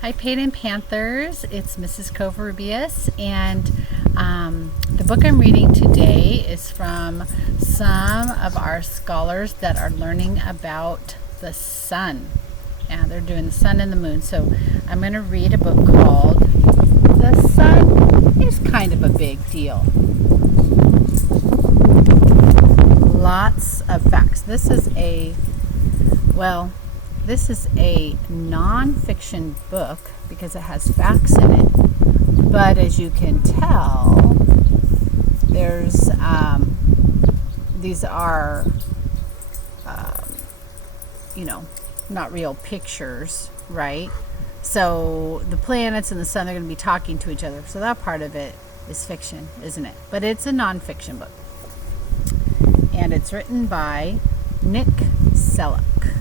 Hi, Peyton Panthers. It's Mrs. Covarrubias, and the book I'm reading today is from some of our scholars that are learning about the sun. And they're doing the sun and the moon. So I'm going to read a book called The Sun is Kind of a Big Deal. Lots of facts. This is a non-fiction book because it has facts in it. But as you can tell, there's these are not real pictures, right? So the planets and the sun are going to be talking to each other. So that part of it is fiction, isn't it? But it's a non-fiction book. And it's written by Nick Seluk.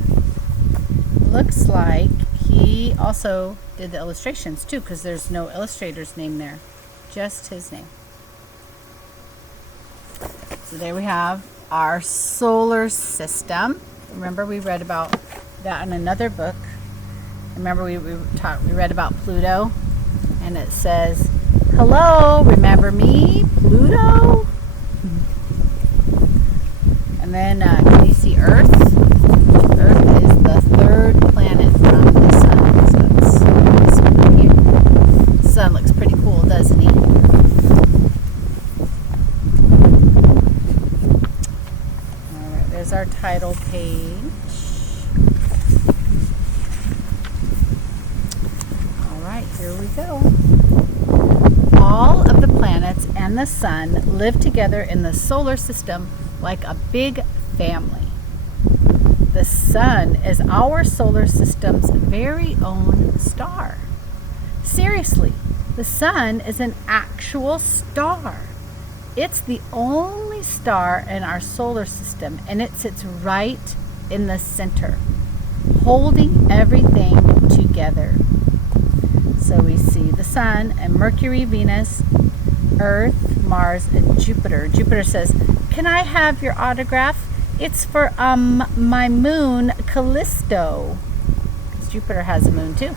Looks like he also did the illustrations too, because there's no illustrator's name there, just his name. So there we have our solar system. Remember, we read about that in another book. Remember, we read about Pluto, and it says, "Hello, remember me, Pluto?" And then can you see Earth? Earth is the third planet from the sun. So it's this one right here. The sun looks pretty cool, doesn't he? Alright, there's our title page. Alright, here we go. All of the planets and the sun live together in the solar system like a big family. The sun is our solar system's very own star. Seriously, the sun is an actual star. It's the only star in our solar system, and it sits right in the center, holding everything together. So we see the sun and Mercury, Venus, Earth, Mars, and Jupiter. Jupiter says, "Can I have your autograph? It's for my moon, Callisto." Because Jupiter has a moon too.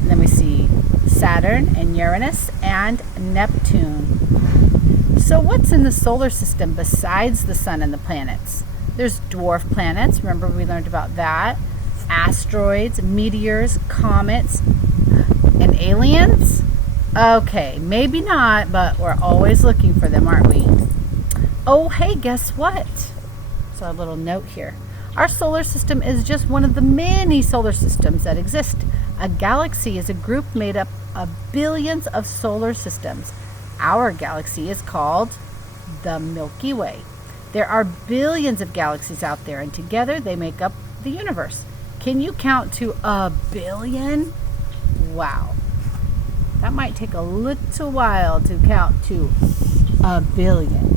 And then we see Saturn and Uranus and Neptune. So what's in the solar system besides the sun and the planets? There's dwarf planets. Remember, we learned about that. Asteroids, meteors, comets, and aliens? Okay, maybe not, but we're always looking for them, aren't we? Oh, hey, guess what? So a little note here. Our solar system is just one of the many solar systems that exist. A galaxy is a group made up of billions of solar systems. Our galaxy is called the Milky Way. There are billions of galaxies out there, and together they make up the universe. Can you count to a billion? Wow. That might take a little while to count to a billion.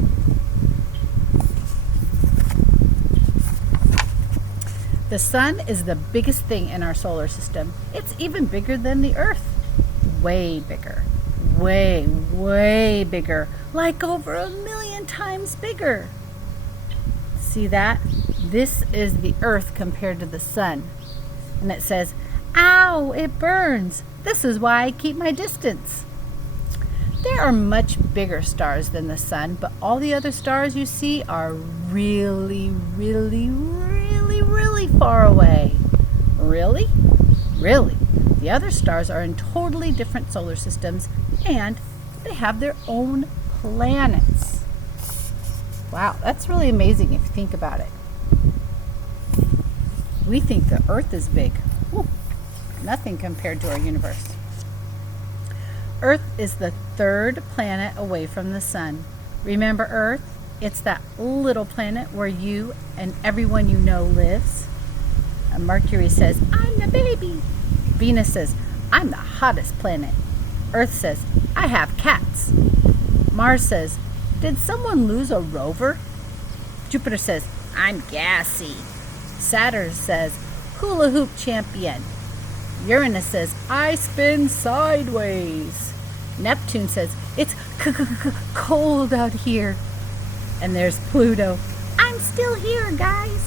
The sun is the biggest thing in our solar system. It's even bigger than the Earth. Way bigger. Way, way bigger. Like over 1,000,000 times bigger. See that? This is the Earth compared to the sun. And it says, "Ow, it burns. This is why I keep my distance." There are much bigger stars than the sun, but all the other stars you see are really, really, really, really far away. Really? Really. The other stars are in totally different solar systems, and they have their own planets. Wow, that's really amazing if you think about it. We think the Earth is big. Whew, nothing compared to our universe. Earth is the third planet away from the sun. Remember Earth? It's that little planet where you and everyone you know lives. And Mercury says, "I'm the baby." Venus says, "I'm the hottest planet." Earth says, "I have cats." Mars says, "Did someone lose a rover?" Jupiter says, "I'm gassy." Saturn says, "Hula hoop champion." Uranus says, "I spin sideways." Neptune says, "It's cold out here." And there's Pluto. "I'm still here, guys."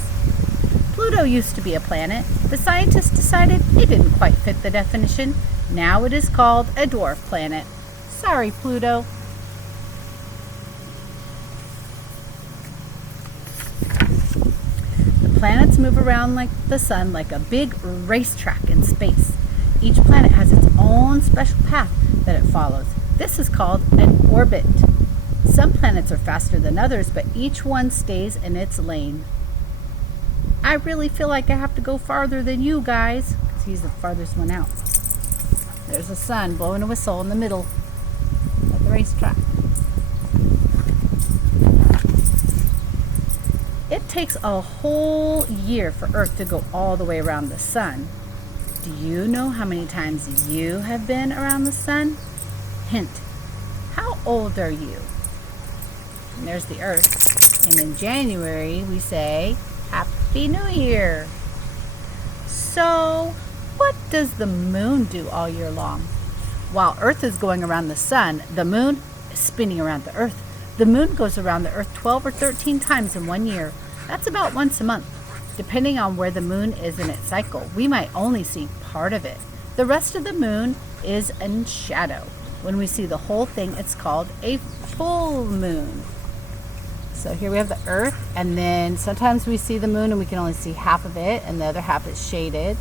Pluto used to be a planet, but scientists decided it didn't quite fit the definition. Now it is called a dwarf planet. Sorry, Pluto. The planets move around like the sun like a big racetrack in space. Each planet has its own special path that it follows. This is called an orbit. Some planets are faster than others, but each one stays in its lane. I really feel like I have to go farther than you guys, because he's the farthest one out. There's the sun blowing a whistle in the middle of the racetrack. It takes a whole year for Earth to go all the way around the sun. Do you know how many times you have been around the sun? Hint, how old are you? And there's the Earth. And in January, we say, Happy New Year. So, what does the moon do all year long? While Earth is going around the sun, the moon is spinning around the Earth. The moon goes around the Earth 12 or 13 times in 1 year. That's about once a month. Depending on where the moon is in its cycle, we might only see part of it. The rest of the moon is in shadow. When we see the whole thing, it's called a full moon. So here we have the Earth, and then sometimes we see the moon and we can only see half of it, and the other half is shaded.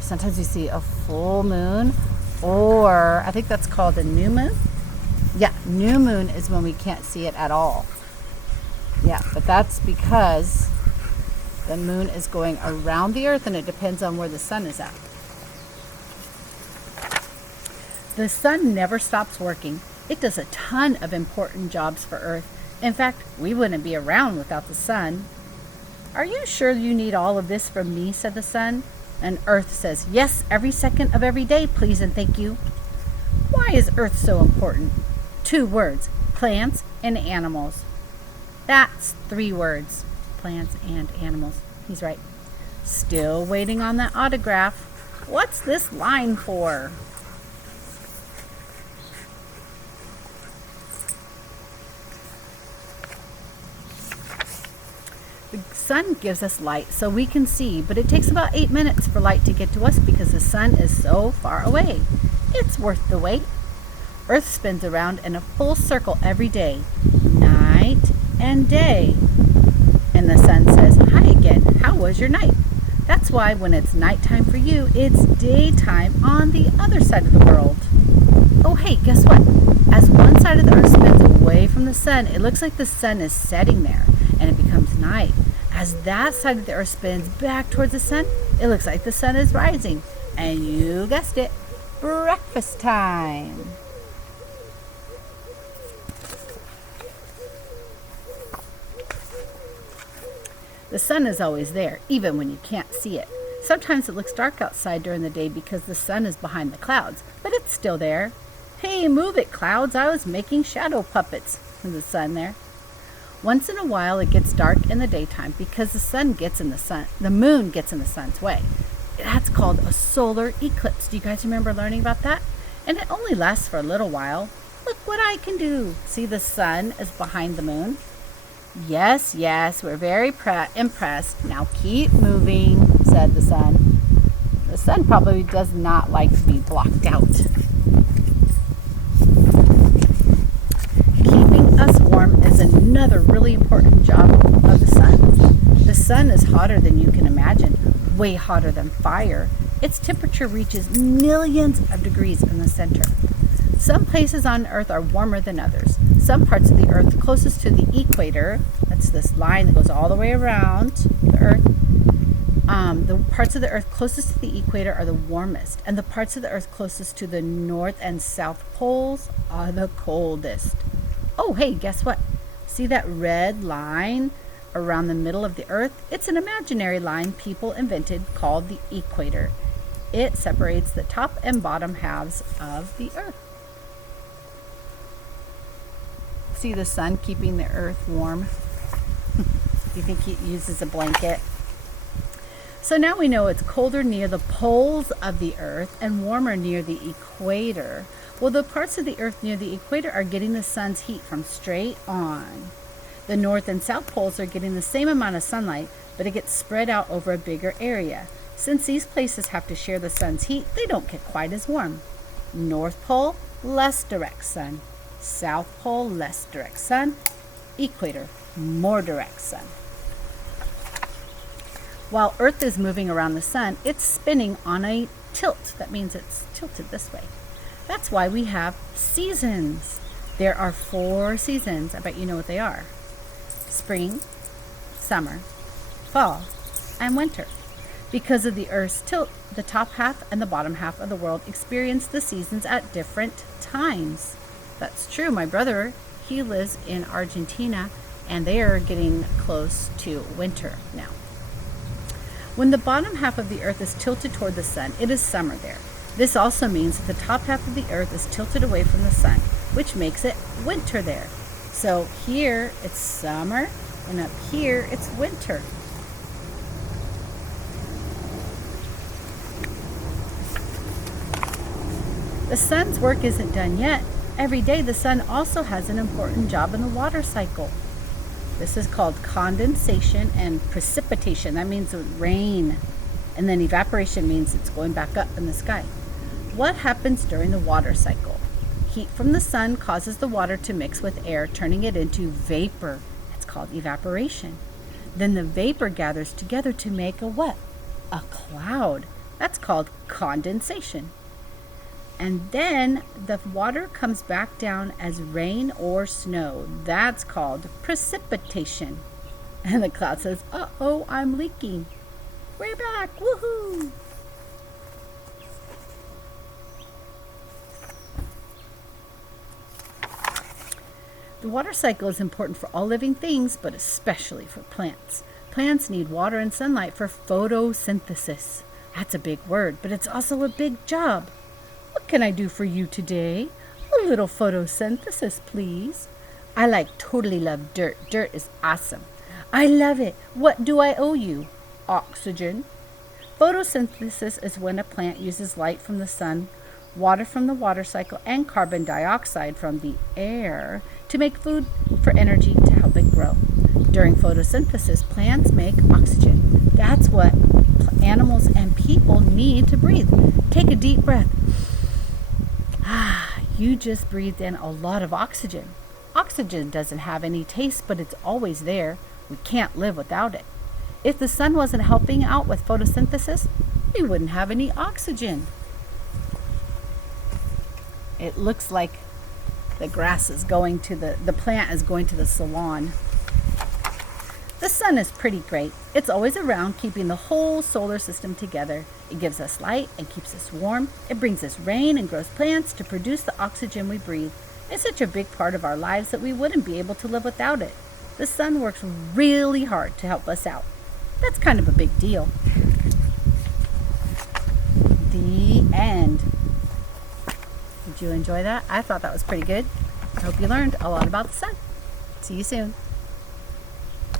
Sometimes we see a full moon, or I think that's called a new moon. Yeah, new moon is when we can't see it at all. Yeah, but that's because the moon is going around the Earth, and it depends on where the sun is at. The sun never stops working. It does a ton of important jobs for Earth. In fact, we wouldn't be around without the sun. Are you sure you need all of this from me, said the sun. And Earth says, yes, every second of every day, please and thank you. Why is Earth so important? 2 words, plants and animals. That's 3 words, plants and animals. He's right. Still waiting on that autograph. What's this line for? The sun gives us light so we can see, but it takes about 8 minutes for light to get to us because the sun is so far away. It's worth the wait. Earth spins around in a full circle every day, night and day. And the sun says, hi again, how was your night? That's why when it's nighttime for you, it's daytime on the other side of the world. Oh hey, guess what? As one side of the Earth spins away from the sun, it looks like the sun is setting there, and it becomes night. As that side of the Earth spins back towards the sun, it looks like the sun is rising. And you guessed it, breakfast time. The sun is always there, even when you can't see it. Sometimes it looks dark outside during the day because the sun is behind the clouds, but it's still there. Hey, move it, clouds. I was making shadow puppets. And the sun there. Once in a while it gets dark in the daytime because the moon gets in the sun's way. That's called a solar eclipse. Do you guys remember learning about that? And it only lasts for a little while. Look what I can do. See, the sun is behind the moon. Yes, we're very impressed. Now keep moving, said the sun. The sun probably does not like to be blocked out. Keeping us warm is another really important job of the sun. The sun is hotter than you can imagine, way hotter than fire. Its temperature reaches millions of degrees in the center. Some places on Earth are warmer than others. Some parts of the Earth closest to the equator, that's this line that goes all the way around the Earth, the parts of the Earth closest to the equator are the warmest, and the parts of the Earth closest to the north and south poles are the coldest. Oh, hey, guess what? See that red line around the middle of the Earth? It's an imaginary line people invented called the equator. It separates the top and bottom halves of the Earth. See the sun keeping the Earth warm? Do you think he uses a blanket? So now we know it's colder near the poles of the Earth and warmer near the equator. Well, the parts of the Earth near the equator are getting the sun's heat from straight on. The north and south poles are getting the same amount of sunlight, but it gets spread out over a bigger area. Since these places have to share the sun's heat, they don't get quite as warm. North Pole, less direct sun. South Pole, less direct sun. Equator, more direct sun. While Earth is moving around the sun, it's spinning on a tilt. That means it's tilted this way. That's why we have seasons. There are 4 seasons. I bet you know what they are. Spring, summer, fall, and winter. Because of the Earth's tilt, the top half and the bottom half of the world experience the seasons at different times. That's true. My brother, he lives in Argentina, and they are getting close to winter now. When the bottom half of the Earth is tilted toward the sun, it is summer there. This also means that the top half of the Earth is tilted away from the sun, which makes it winter there. So here it's summer, and up here it's winter. The sun's work isn't done yet. Every day the sun also has an important job in the water cycle. This is called condensation and precipitation. That means rain. And then evaporation means it's going back up in the sky. What happens during the water cycle? Heat from the sun causes the water to mix with air, turning it into vapor. It's called evaporation. Then the vapor gathers together to make a what? A cloud. That's called condensation. And then the water comes back down as rain or snow. That's called precipitation. And the cloud says, uh-oh, I'm leaking. We're back, woohoo! The water cycle is important for all living things, but especially for plants. Plants need water and sunlight for photosynthesis. That's a big word, but it's also a big job. What can I do for you today? A little photosynthesis, please. I totally love dirt. Dirt is awesome. I love it. What do I owe you? Oxygen. Photosynthesis is when a plant uses light from the sun, water from the water cycle, and carbon dioxide from the air to make food for energy to help it grow. During photosynthesis, plants make oxygen. That's what animals and people need to breathe. Take a deep breath. You just breathed in a lot of oxygen. Oxygen doesn't have any taste, but it's always there. We can't live without it. If the sun wasn't helping out with photosynthesis, we wouldn't have any oxygen. It looks like the grass is going to the plant is going to the salon. The sun is pretty great. It's always around, keeping the whole solar system together. It gives us light and keeps us warm. It brings us rain and grows plants to produce the oxygen we breathe. It's such a big part of our lives that we wouldn't be able to live without it. The sun works really hard to help us out. That's kind of a big deal. The end. Did you enjoy that? I thought that was pretty good. I hope you learned a lot about the sun. See you soon.